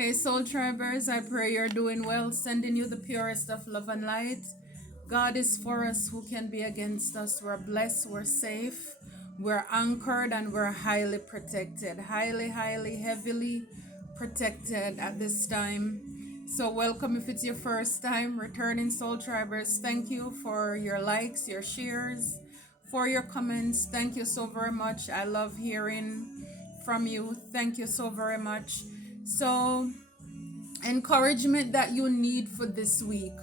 Hey, Soul Tribers, I pray you're doing well, sending you the purest of love and light. God is for us, who can be against us? We're blessed, we're safe, we're anchored, and we're highly protected. Highly, heavily protected at this time. So, welcome if it's your first time returning, Soul Tribers. Thank you for your likes, your shares, for your comments. Thank you so very much. I love hearing from you. Thank you so very much. So, encouragement that you need for this week.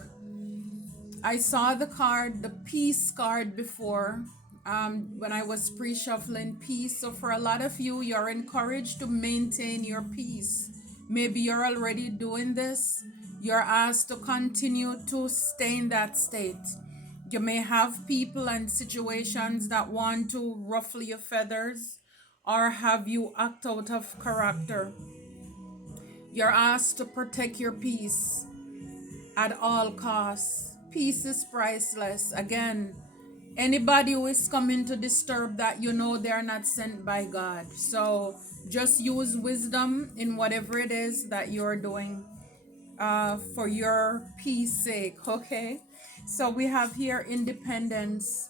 I saw the card, the peace card before, when I was pre-shuffling peace. So for a lot of you, you're encouraged to maintain your peace. Maybe you're already doing this. You're asked to continue to stay in that state. You may have people and situations that want to ruffle your feathers or have you act out of character. You're asked to protect your peace at all costs. Peace is priceless. Again, anybody who is coming to disturb that, you know they're not sent by God. So just use wisdom in whatever it is that you're doing for your peace sake, okay? So we have here independence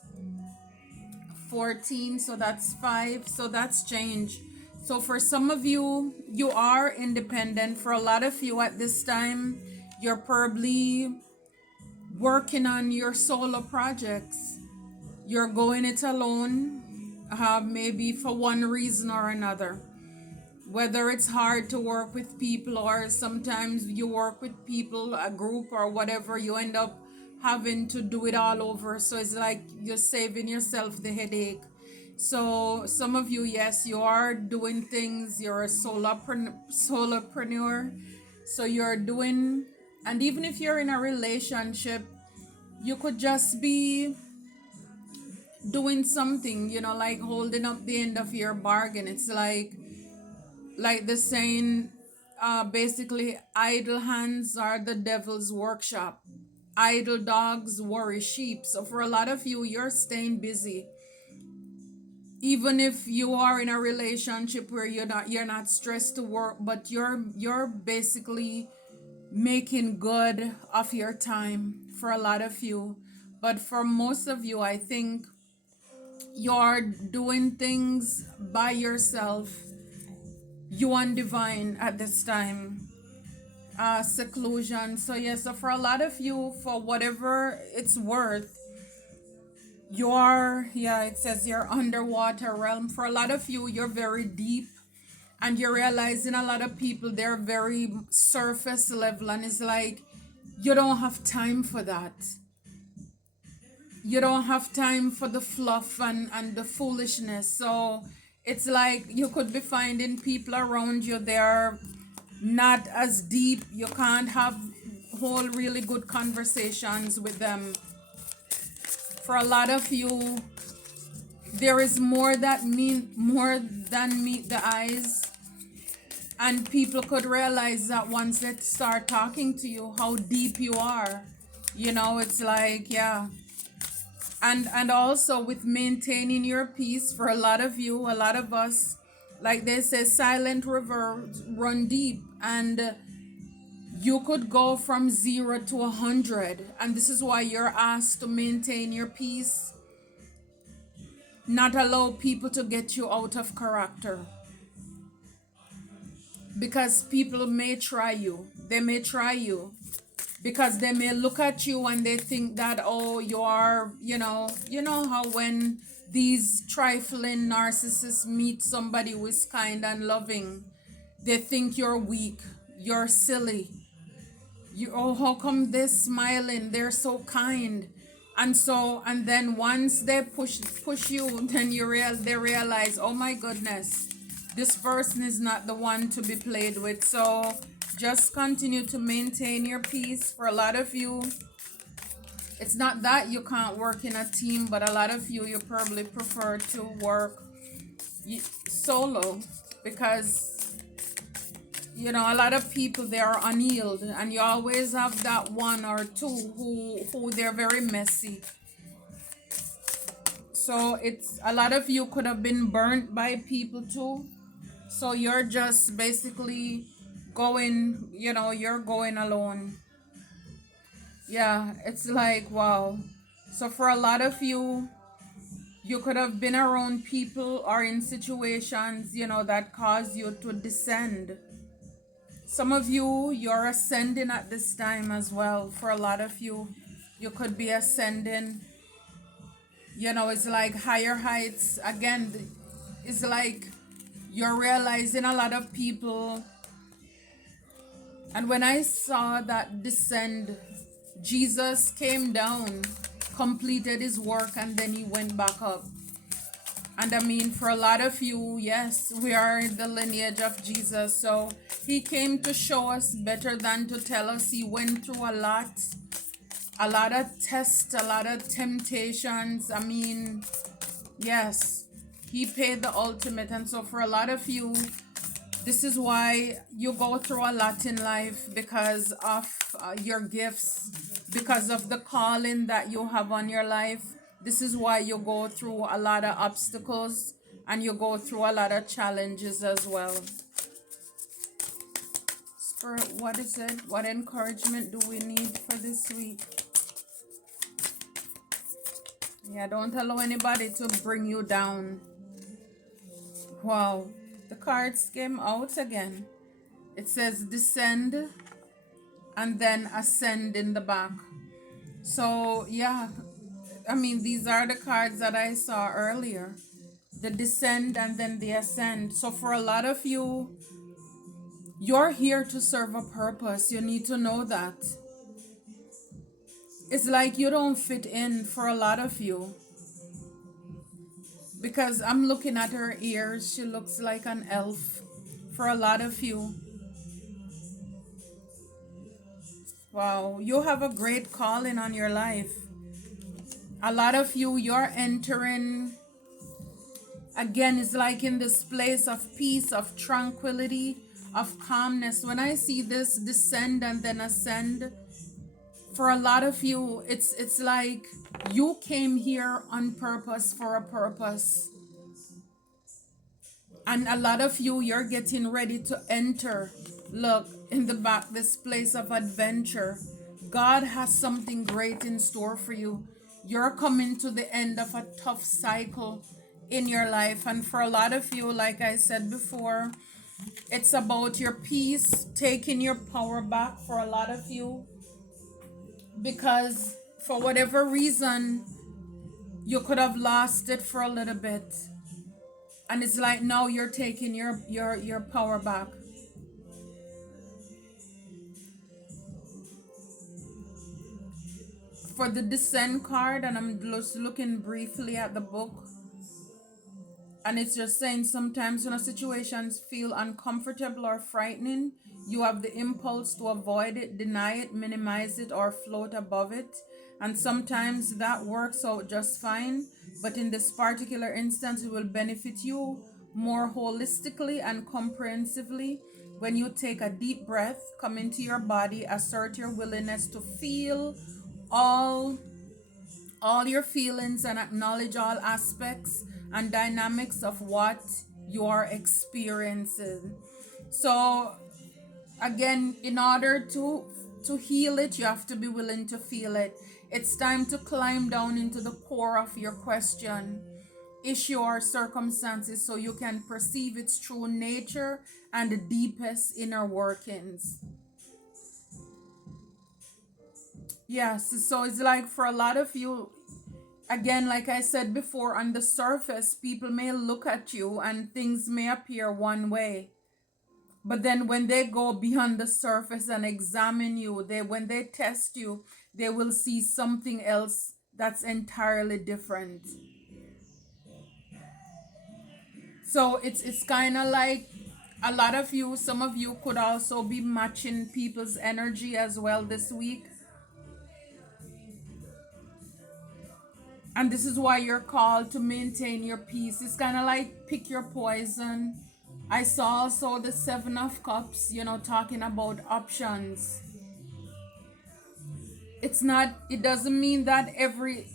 14, so that's 5, so that's change. So for some of you, you are independent. For a lot of you at this time, you're probably working on your solo projects. You're going it alone, maybe for one reason or another. Whether it's hard to work with people, or sometimes you work with people, a group or whatever, you end up having to do it all over. So it's like you're saving yourself the headache. So some of you, yes, you are doing things. You're a solopreneur. So you're doing, and even if you're in a relationship, you could just be doing something, like holding up the end of your bargain. It's like the saying, basically, idle hands are the devil's workshop. Idle dogs worry sheep. So for a lot of you, you're staying busy. Even if you are in a relationship where you're not stressed to work, but you're basically making good of your time for a lot of you. But for most of you, I think you're doing things by yourself. You and divine at this time. Seclusion. So yeah, so for a lot of you, for whatever it's worth, it says you're underwater realm. For a lot of you, you're very deep, and you're realizing a lot of people, they're very surface level, and it's like you don't have time for that. You don't have time for the fluff and the foolishness. So it's like you could be finding people around you, they're not as deep. You can't have whole really good conversations with them. For a lot of you, there is more than meet the eyes, and people could realize that once they start talking to you, how deep you are. It's like, yeah. And also with maintaining your peace, for a lot of you, a lot of us, like they say, silent rivers run deep, and you could go from 0 to 100, and this is why you're asked to maintain your peace, not allow people to get you out of character, because people may try you. They may try you because they may look at you and they think that, oh, you are, how when these trifling narcissists meet somebody who is kind and loving, they think you're weak, you're silly. Oh, how come they're smiling, they're so kind. And then once they push you, then they realize, oh my goodness, this person is not the one to be played with. So just continue to maintain your peace. For a lot of you, it's not that you can't work in a team, but a lot of you probably prefer to work solo, because a lot of people, they are unhealed, and you always have that one or two who they're very messy. So it's a lot of you could have been burnt by people too. So you're just basically going, you're going alone. Yeah, it's like, wow. So for a lot of you, you could have been around people or in situations, that cause you to descend. Some of you, you're ascending at this time as well. For a lot of you, you could be ascending. It's like higher heights. Again, it's like you're realizing a lot of people. And when I saw that descend, Jesus came down, completed his work, and then he went back up. And I mean, for a lot of you, yes, we are in the lineage of Jesus. So he came to show us better than to tell us. He went through a lot of tests, a lot of temptations. I mean, yes, he paid the ultimate. And so for a lot of you, this is why you go through a lot in life, because of your gifts, because of the calling that you have on your life. This is why you go through a lot of obstacles and you go through a lot of challenges as well. Spirit, what is it? What encouragement do we need for this week? Yeah, don't allow anybody to bring you down. Wow, the cards came out again. It says descend and then ascend in the back. So yeah, I mean, these are the cards that I saw earlier. The descend and then the ascend. So for a lot of you, you're here to serve a purpose. You need to know that. It's like you don't fit in for a lot of you. Because I'm looking at her ears. She looks like an elf for a lot of you. Wow, you have a great calling on your life. A lot of you, you're entering, again, it's like in this place of peace, of tranquility, of calmness. When I see this descend and then ascend, for a lot of you, it's like you came here on purpose for a purpose. And a lot of you, you're getting ready to enter. Look, in the back, this place of adventure. God has something great in store for you. You're coming to the end of a tough cycle in your life. And for a lot of you, like I said before, it's about your peace, taking your power back for a lot of you. Because for whatever reason, you could have lost it for a little bit. And it's like now you're taking your power back. For the descent card, and I'm just looking briefly at the book, and it's just saying sometimes when situations feel uncomfortable or frightening, you have the impulse to avoid it, deny it, minimize it, or float above it. And sometimes that works out just fine, but in this particular instance, it will benefit you more holistically and comprehensively when you take a deep breath, come into your body, assert your willingness to feel all your feelings and acknowledge all aspects and dynamics of what you are experiencing. So again, in order to heal it, you have to be willing to feel it. It's time to climb down into the core of your question, issue, or circumstances so you can perceive its true nature and the deepest inner workings. Yes, so it's like for a lot of you, again, like I said before, on the surface, people may look at you and things may appear one way. But then when they go beyond the surface and examine you, when they test you, they will see something else that's entirely different. So it's kind of like a lot of you, some of you could also be matching people's energy as well this week. And this is why you're called to maintain your peace. It's kind of like pick your poison. I saw also the Seven of Cups, talking about options. It doesn't mean that every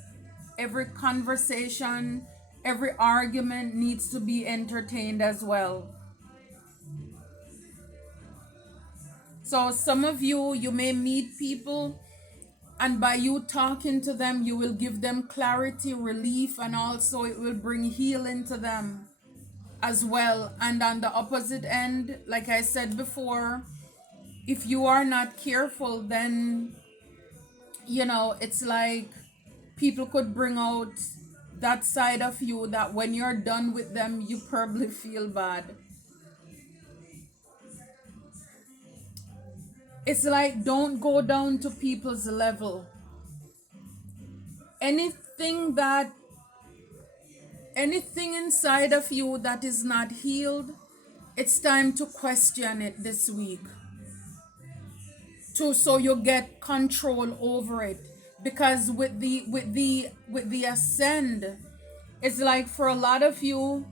conversation, every argument needs to be entertained as well. So some of you, you may meet people, and by you talking to them, you will give them clarity, relief, and also it will bring healing to them as well. And on the opposite end, like I said before, if you are not careful, then it's like people could bring out that side of you that when you're done with them, you probably feel bad. It's like, don't go down to people's level. Anything that anything inside of you that is not healed, it's time to question it this week. So you get control over it. Because with the ascend, it's like for a lot of you,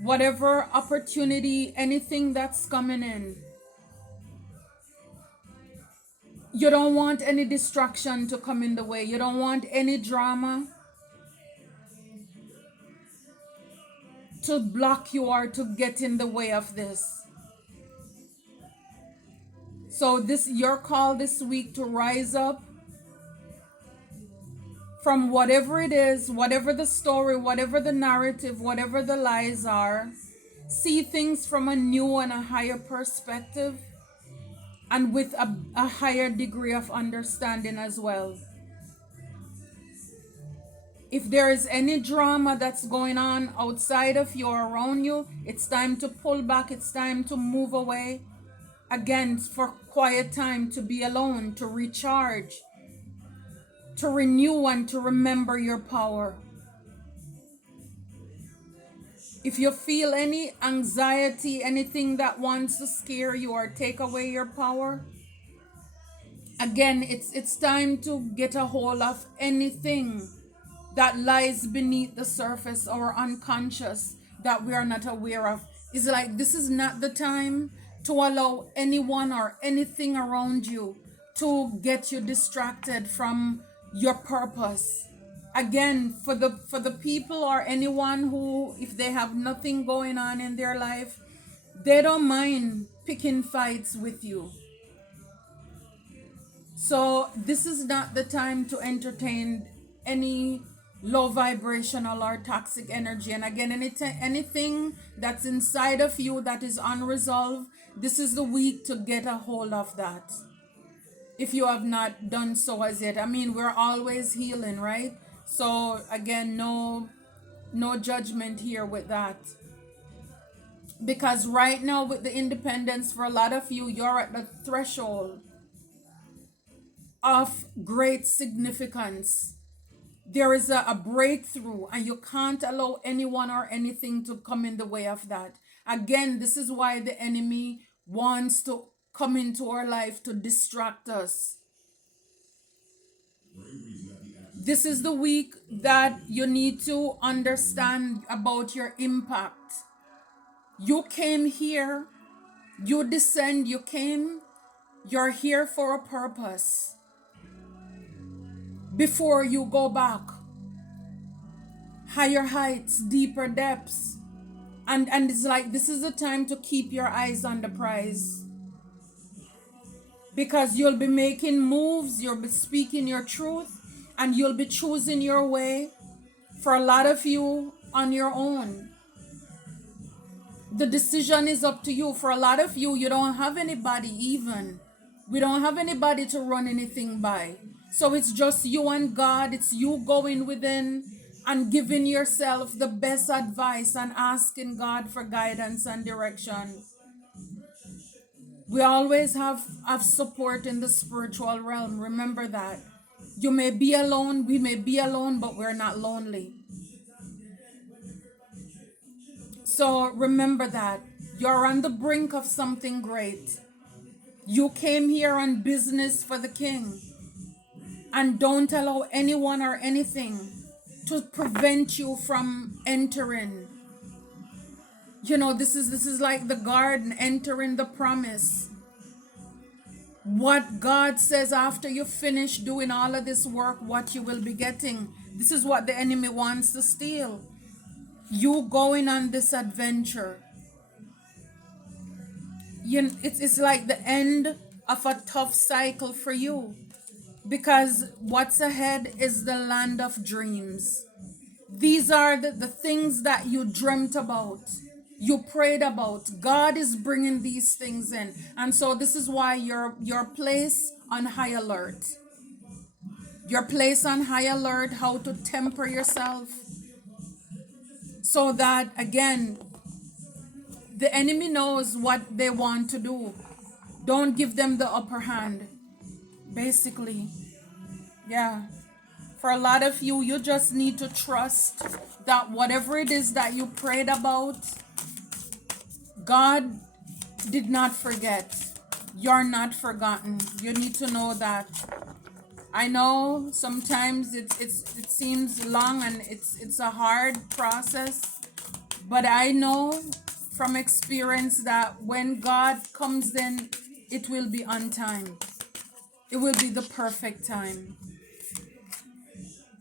whatever opportunity, anything that's coming in, you don't want any distraction to come in the way. You don't want any drama to block you or to get in the way of this. So this your call this week to rise up from whatever it is, whatever the story, whatever the narrative, whatever the lies are. See things from a new and a higher perspective, and with a higher degree of understanding as well. If there is any drama that's going on outside of you or around you, it's time to pull back. It's time to move away. Again, for quiet time, to be alone, to recharge, to renew, and to remember your power. If you feel any anxiety, anything that wants to scare you or take away your power, again, it's time to get a hold of anything that lies beneath the surface or unconscious that we are not aware of. It's like, this is not the time to allow anyone or anything around you to get you distracted from your purpose. Again, for the people or anyone who, if they have nothing going on in their life, they don't mind picking fights with you. So this is not the time to entertain any low vibrational or toxic energy. And again, anything that's inside of you that is unresolved, this is the week to get a hold of that, if you have not done so as yet. I mean, we're always healing, right? So again, no judgment here with that. Because right now with the independence, for a lot of you, you're at the threshold of great significance. There is a breakthrough, and you can't allow anyone or anything to come in the way of that. Again, this is why the enemy wants to come into our life to distract us. This is the week that you need to understand about your impact. You came here, you descend, you're here for a purpose. Before you go back, higher heights, deeper depths. And it's like, this is the time to keep your eyes on the prize. Because you'll be making moves, you'll be speaking your truth, and you'll be choosing your way, for a lot of you, on your own. The decision is up to you. For a lot of you, you don't have anybody even. We don't have anybody to run anything by. So it's just you and God. It's you going within and giving yourself the best advice and asking God for guidance and direction. We always have support in the spiritual realm. Remember that. You may be alone, we may be alone, but we're not lonely. So remember that. You're on the brink of something great. You came here on business for the King. And don't allow anyone or anything to prevent you from entering. This is like the garden, entering the promise. What God says after you finish doing all of this work, what you will be getting. This is what the enemy wants to steal. You going on this adventure. It's like the end of a tough cycle for you, because what's ahead is the land of dreams. These are the things that you dreamt about, you prayed about. God is bringing these things in. And so this is why you're placed on high alert. You're placed on high alert, how to temper yourself so that, again, the enemy knows what they want to do. Don't give them the upper hand, basically. Yeah. For a lot of you, you just need to trust that whatever it is that you prayed about, God did not forget. You're not forgotten. You need to know that. I know sometimes it seems long and it's a hard process, but I know from experience that when God comes in, it will be on time. It will be the perfect time.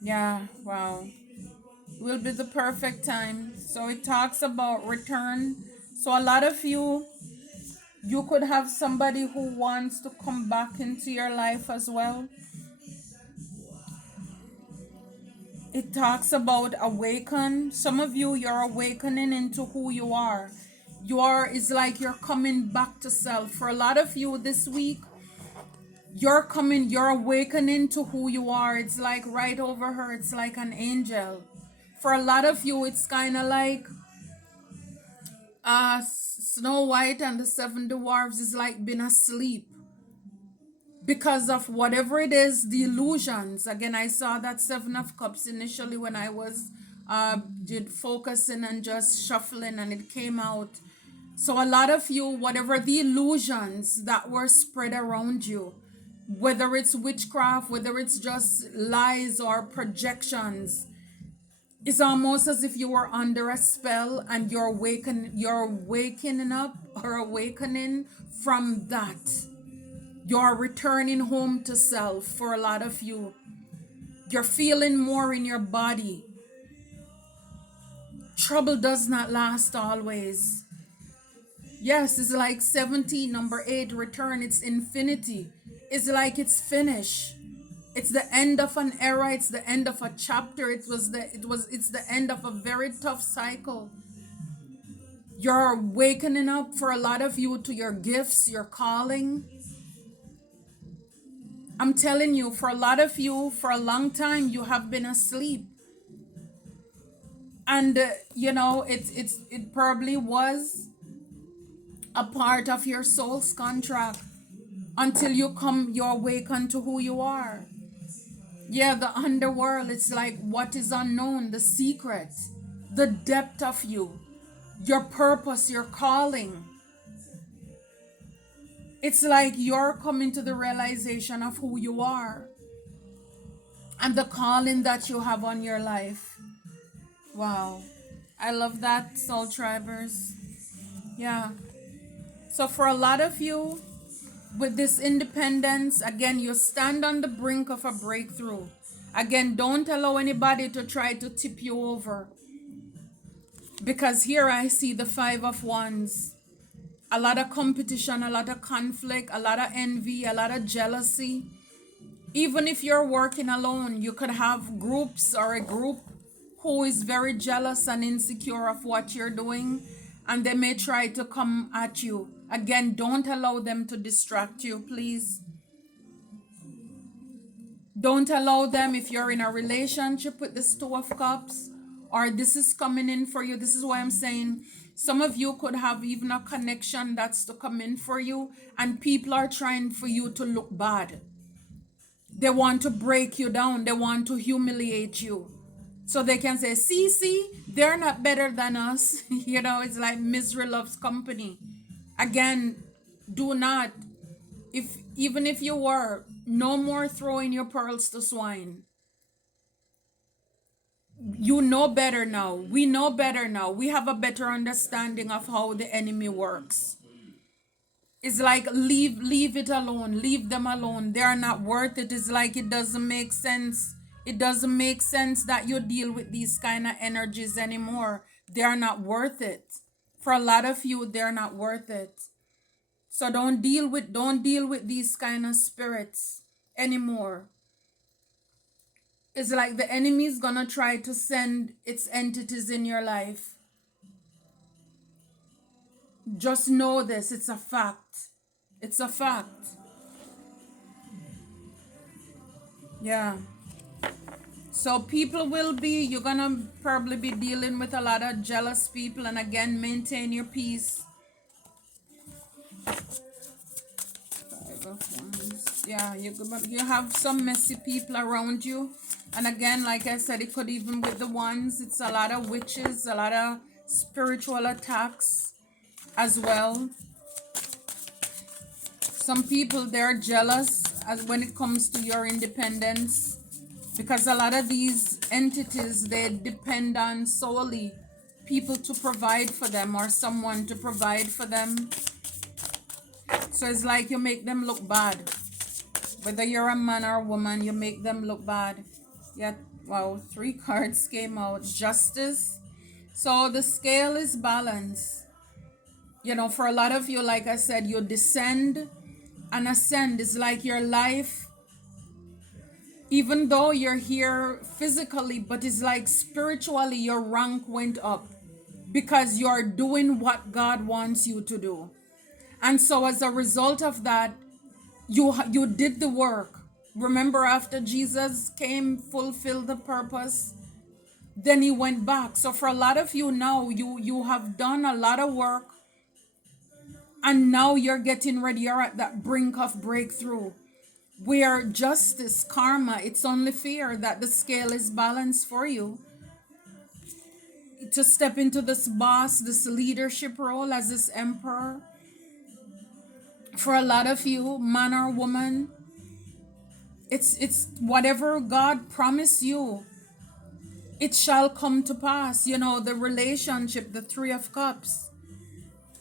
Yeah, wow. It will be the perfect time. So it talks about return. So a lot of you could have somebody who wants to come back into your life as well. It talks about awaken. Some of you, you're awakening into who you are. It's like you're coming back to self. For a lot of you this week, you're awakening to who you are. It's like right over her, it's like an angel. For a lot of you, it's kind of like Snow White and the Seven Dwarfs is like been asleep because of whatever it is, the illusions. Again, I saw that Seven of Cups initially when I was did focusing and just shuffling, and it came out. So a lot of you, whatever the illusions that were spread around you, whether it's witchcraft, whether it's just lies or projections, it's almost as if you were under a spell and you're waking up or awakening from that. You're returning home to self. For a lot of you, you're feeling more in your body. Trouble does not last always. Yes, it's like 17, number 8, return. It's infinity. It's like it's finished. It's the end of an era. It's the end of a chapter. It's the end of a very tough cycle. You're wakening up, for a lot of you, to your gifts, your calling. I'm telling you, for a lot of you, for a long time, you have been asleep. And it probably was a part of your soul's contract until you awaken to who you are. Yeah, the underworld, it's like what is unknown, the secret, the depth of you, your purpose, your calling. It's like you're coming to the realization of who you are and the calling that you have on your life. Wow. I love that, Soul Tribers. Yeah. So for a lot of you, with this independence, again, you stand on the brink of a breakthrough. Again, don't allow anybody to try to tip you over. Because here I see the 5 of Wands. A lot of competition, a lot of conflict, a lot of envy, a lot of jealousy. Even if you're working alone, you could have groups or a group who is very jealous and insecure of what you're doing, and they may try to come at you. Again, don't allow them to distract you, please. Don't allow them. If you're in a relationship with this 2 of Cups, or this is coming in for you, this is why I'm saying some of you could have even a connection that's to come in for you, and people are trying for you to look bad. They want to break you down. They want to humiliate you. So they can say, see, they're not better than us. It's like misery loves company. Again, do not, even if you were, no more throwing your pearls to swine. You know better now. We know better now. We have a better understanding of how the enemy works. It's like leave it alone. Leave them alone. They are not worth it. It's like it doesn't make sense. It doesn't make sense that you deal with these kind of energies anymore. They are not worth it. For a lot of you, they're not worth it. So don't deal with these kind of spirits anymore. It's like the enemy's gonna try to send its entities in your life. Just know this, it's a fact. It's a fact. Yeah. So people will be, you're gonna probably be dealing with a lot of jealous people, and again, maintain your peace. Five of Wands. Yeah, you have some messy people around you. And again, like I said, it could even with the wands, it's a lot of witches, a lot of spiritual attacks as well. Some people, they're jealous as when it comes to your independence, because a lot of these entities, they depend on solely people to provide for them or someone to provide for them. So it's like you make them look bad. Whether you're a man or a woman, you make them look bad. Yet, wow, 3 cards came out. Justice. So the scale is balanced. You know, for a lot of you, like I said, you descend and ascend. It's like your life, even though you're here physically, but it's like spiritually your rank went up because you're doing what God wants you to do. And so as a result of that, you did the work. Remember, after Jesus came, fulfilled the purpose, then he went back. So for a lot of you now, you have done a lot of work, and now you're getting ready. You're at that brink of breakthrough where justice, karma, it's only fair that the scale is balanced for you to step into this boss, this leadership role as this emperor. For a lot of you, man or woman, it's whatever God promised you, it shall come to pass. You know, the relationship, the 3 of Cups.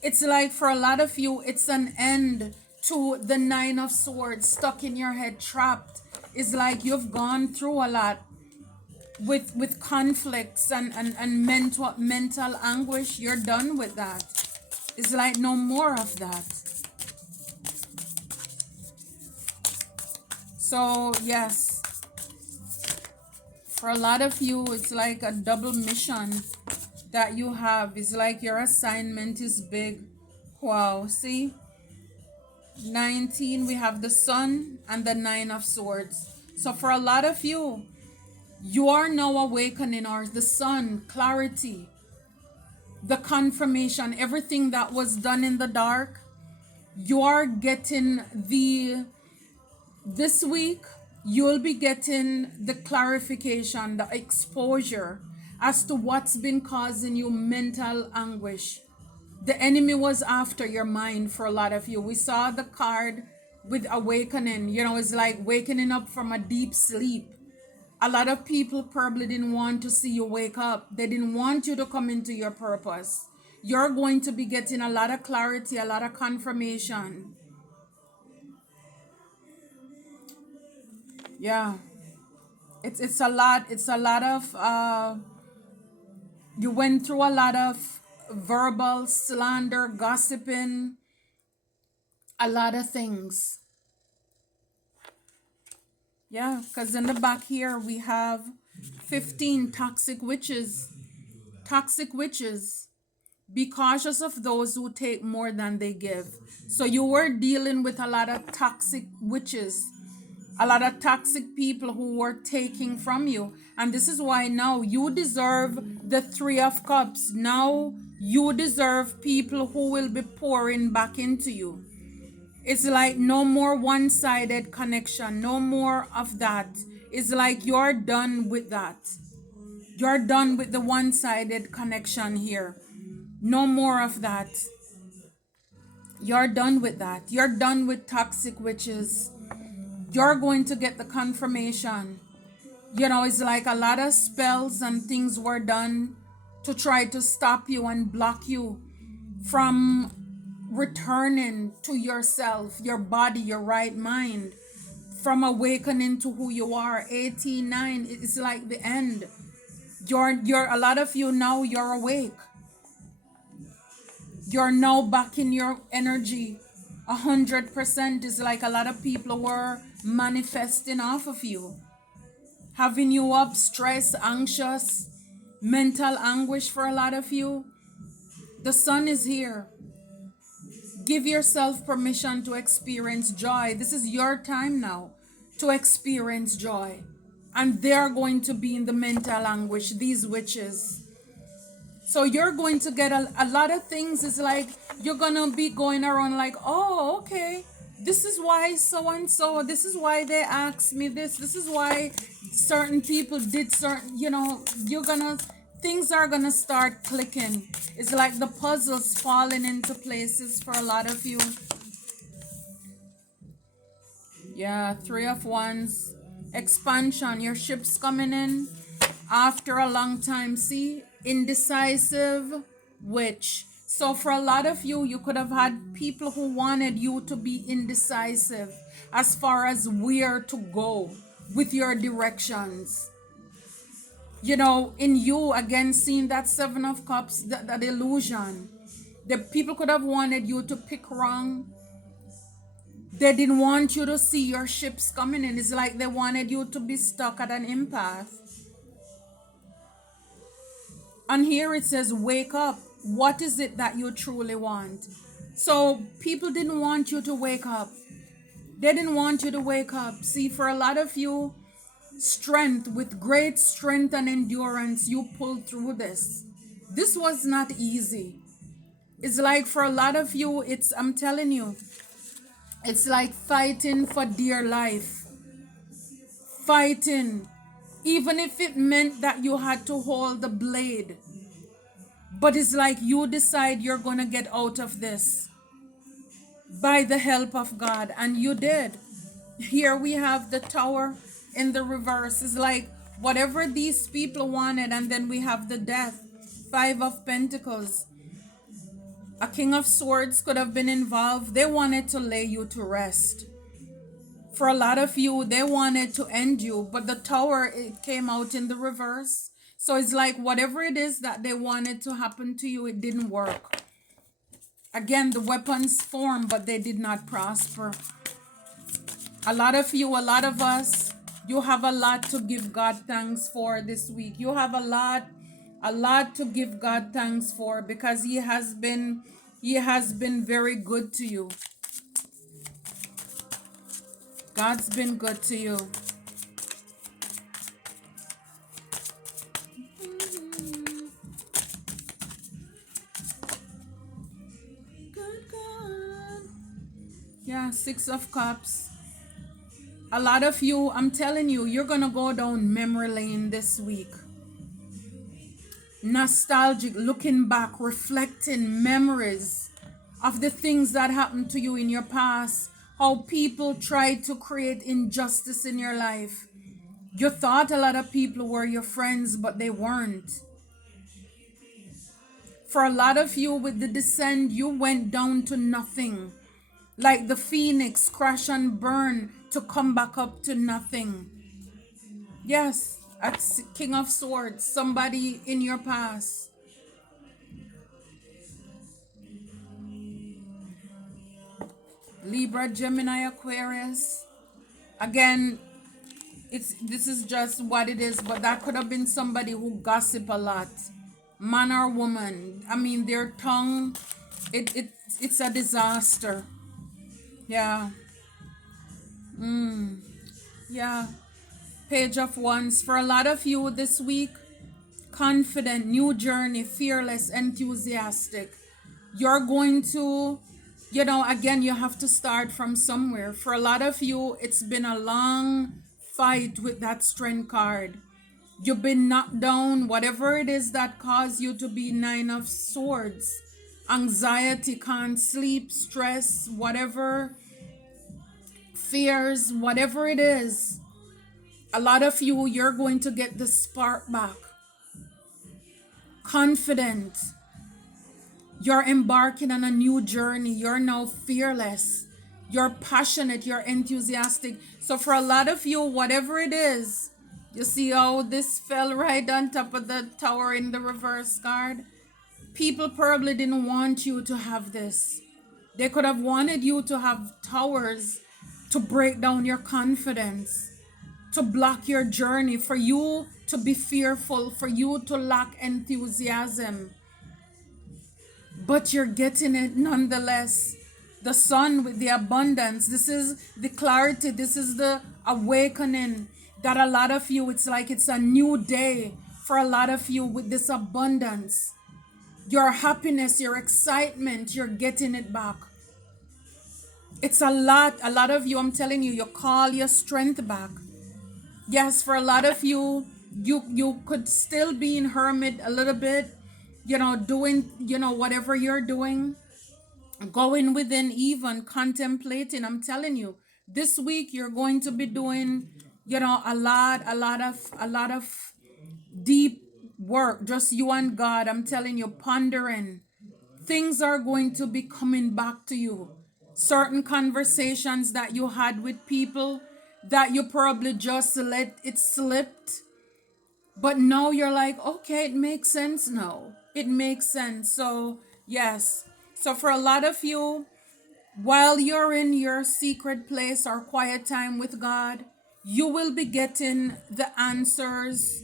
It's like for a lot of you, it's an end to the 9 of Swords stuck in your head, trapped. It's like you've gone through a lot with conflicts and mental anguish. You're done with that. It's like no more of that. So yes, for a lot of you, it's like a double mission that you have. It's like your assignment is big. Wow, see? 19, we have the Sun and the 9 of Swords. So for a lot of you, you are now awakening, or the Sun, clarity, the confirmation, everything that was done in the dark, you're getting this week, you'll be getting the clarification, the exposure as to what's been causing you mental anguish. The enemy was after your mind for a lot of you. We saw the card with awakening. You know, it's like wakening up from a deep sleep. A lot of people probably didn't want to see you wake up. They didn't want you to come into your purpose. You're going to be getting a lot of clarity, a lot of confirmation. Yeah. It's a lot. It's a lot of you went through a lot of verbal slander, gossiping, a lot of things. Yeah, because in the back here we have 15 toxic witches. Toxic witches. Be cautious of those who take more than they give. So you were dealing with a lot of toxic witches, a lot of toxic people who were taking from you. And this is why now you deserve the 3 of Cups. Now you deserve people who will be pouring back into you. It's like no more one-sided connection, no more of that. It's like you're done with that. You're done with the one-sided connection here. No more of that. You're done with that. You're done with toxic witches. You're going to get the confirmation. You know, it's like a lot of spells and things were done to try to stop you and block you from returning to yourself, your body, your right mind, from awakening to who you are. 89, it's like the end. You're a lot of you now, you're awake. You're now back in your energy 100% is like a lot of people were manifesting off of you, having you up, stressed, anxious, mental anguish for a lot of you. The sun is here. Give yourself permission to experience joy. This is your time now to experience joy. And they're going to be in the mental anguish, these witches. So you're going to get a lot of things. It's like you're going to be going around like, oh, okay. This is why so and so. This is why they asked me this. This is why certain people did certain, things are going to start clicking. It's like the puzzles falling into places for a lot of you. Yeah, 3 of Wands. Expansion. Your ship's coming in after a long time. See? Indecisive witch. So for a lot of you, you could have had people who wanted you to be indecisive as far as where to go with your directions. In you, again, seeing that 7 of Cups, that illusion. The people could have wanted you to pick wrong. They didn't want you to see your ships coming in. It's like they wanted you to be stuck at an impasse. And here it says, wake up. What is it that you truly want? So people didn't want you to wake up. They didn't want you to wake up. See, for a lot of you, with great strength and endurance, you pulled through this. This was not easy. It's like for a lot of you, I'm telling you, it's like fighting for dear life. Fighting. Even if it meant that you had to hold the blade. But it's like you decide you're going to get out of this by the help of God. And you did. Here we have the Tower in the reverse. It's like whatever these people wanted. And then we have the Death. 5 of Pentacles. A King of Swords could have been involved. They wanted to lay you to rest. For a lot of you, they wanted to end you, but the Tower, it came out in the reverse. So it's like whatever it is that they wanted to happen to you, it didn't work. Again, the weapons formed, but they did not prosper. A lot of you, a lot of us, you have a lot to give God thanks for this week. You have a lot to give God thanks for, because He has been very good to you. God's been good to you. Good God. Yeah, 6 of Cups. A lot of you, I'm telling you, you're going to go down memory lane this week. Nostalgic, looking back, reflecting memories of the things that happened to you in your past. How people tried to create injustice in your life. You thought a lot of people were your friends, but they weren't. For a lot of you with the descent, you went down to nothing. Like the phoenix, crash and burn to come back up to nothing. Yes, that's King of Swords, somebody in your past. Libra, Gemini, Aquarius. Again, this is just what it is, but that could have been somebody who gossip a lot. Man or woman. I mean, their tongue, it's a disaster. Yeah. Yeah. Page of Wands. For a lot of you this week, confident, new journey, fearless, enthusiastic. You're going to, again, you have to start from somewhere. For a lot of you, it's been a long fight with that Strength card. You've been knocked down, whatever it is that caused you to be 9 of Swords. Anxiety, can't sleep, stress, whatever, fears, whatever it is. A lot of you, you're going to get the spark back. Confident. You're embarking on a new journey. You're now fearless. You're passionate. You're enthusiastic. So for a lot of you, whatever it is, you see how this fell right on top of the Tower in the reverse card? People probably didn't want you to have this. They could have wanted you to have towers to break down your confidence, to block your journey, for you to be fearful, for you to lack enthusiasm. But you're getting it nonetheless. The sun with the abundance. This is the clarity. This is the awakening that a lot of you, it's like it's a new day for a lot of you with this abundance. Your happiness, your excitement, you're getting it back. It's a lot of you, I'm telling you, you call your strength back. Yes, for a lot of you, you could still be in hermit a little bit, doing, whatever you're doing, going within, even contemplating. I'm telling you, this week you're going to be doing, a lot of deep work, just you and God. I'm telling you, pondering. Things are going to be coming back to you. Certain conversations that you had with people that you probably just let it slipped. But now you're like, okay, it makes sense now. It makes sense. So, yes. So, for a lot of you, while you're in your secret place or quiet time with God, you will be getting the answers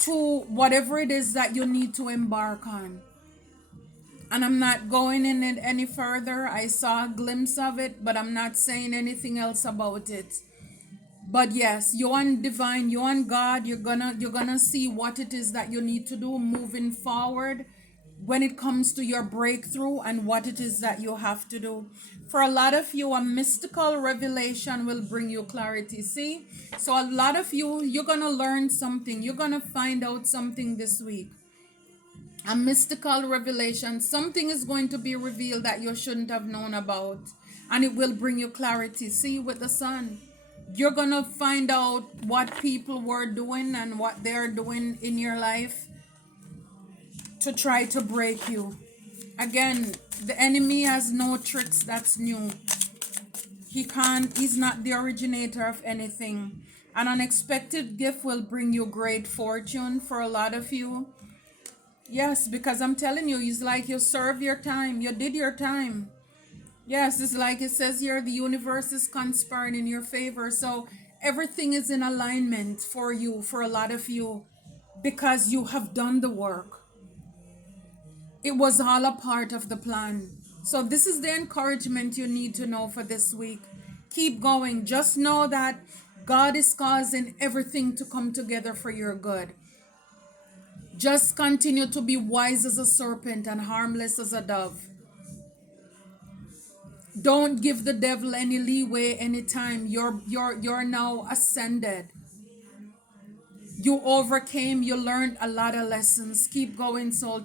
to whatever it is that you need to embark on. And I'm not going in it any further. I saw a glimpse of it, but I'm not saying anything else about it. But yes, you and divine, you and God, you're gonna see what it is that you need to do moving forward when it comes to your breakthrough and what it is that you have to do. For a lot of you, a mystical revelation will bring you clarity. See? So a lot of you, you're gonna learn something. You're gonna find out something this week. A mystical revelation. Something is going to be revealed that you shouldn't have known about, and it will bring you clarity. See, with the sun, you're gonna find out what people were doing and what they're doing in your life to try to break you. Again, the enemy has no tricks that's new. He's not the originator of anything. An unexpected gift will bring you great fortune for a lot of you. Yes, because I'm telling you, it's like you serve your time. You did your time. Yes, it's like it says here, the universe is conspiring in your favor. So everything is in alignment for you, for a lot of you, because you have done the work. It was all a part of the plan. So this is the encouragement you need to know for this week. Keep going. Just know that God is causing everything to come together for your good. Just continue to be wise as a serpent and harmless as a dove. Don't give the devil any leeway anytime. You're now ascended. You overcame, you learned a lot of lessons. Keep going, soul.